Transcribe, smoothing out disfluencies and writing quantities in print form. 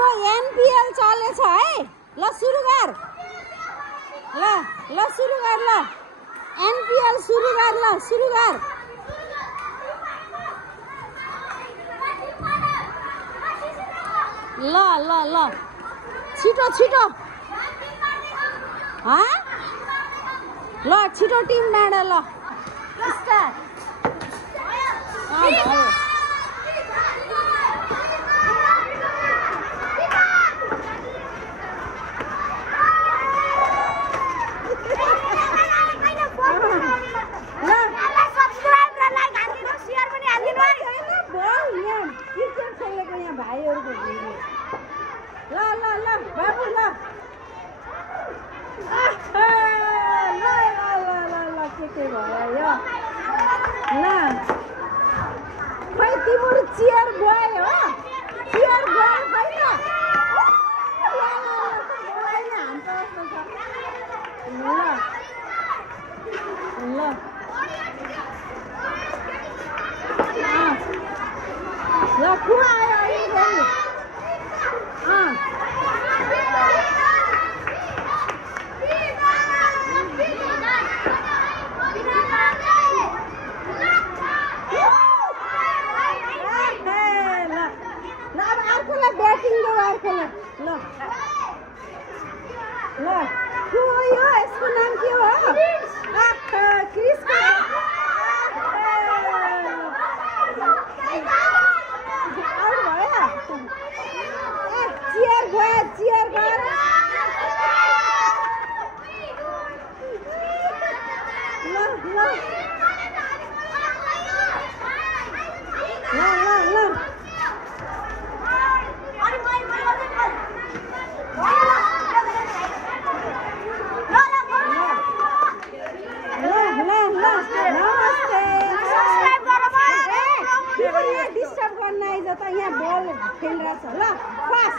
हाम्रो एनपीएल चलेछ है। ल सुरु गर, ल ल सुरु गर, ल एनपीएल सुरु गर, ल सुरु गर। ल ल ल छिटो छिटो, ल छिटो टिम बाँड, ल स्टार्ट। भाइहरुको ल ल ल बाबु ल ल ल ल ल के भयो यो ल खै तिम्रो चियर गयो हो, चियर गयो खै त ल को आयो अहिले ब्याटिङ दो अर्कोलाई। ल ल को हो यो, यसको नाम के हो? क्रिस चियर गयो, चियर गर। ल ल ल ल डिस्टर्ब गर्न आइज त यहाँ बल खेलिरहेछ। ल फास्ट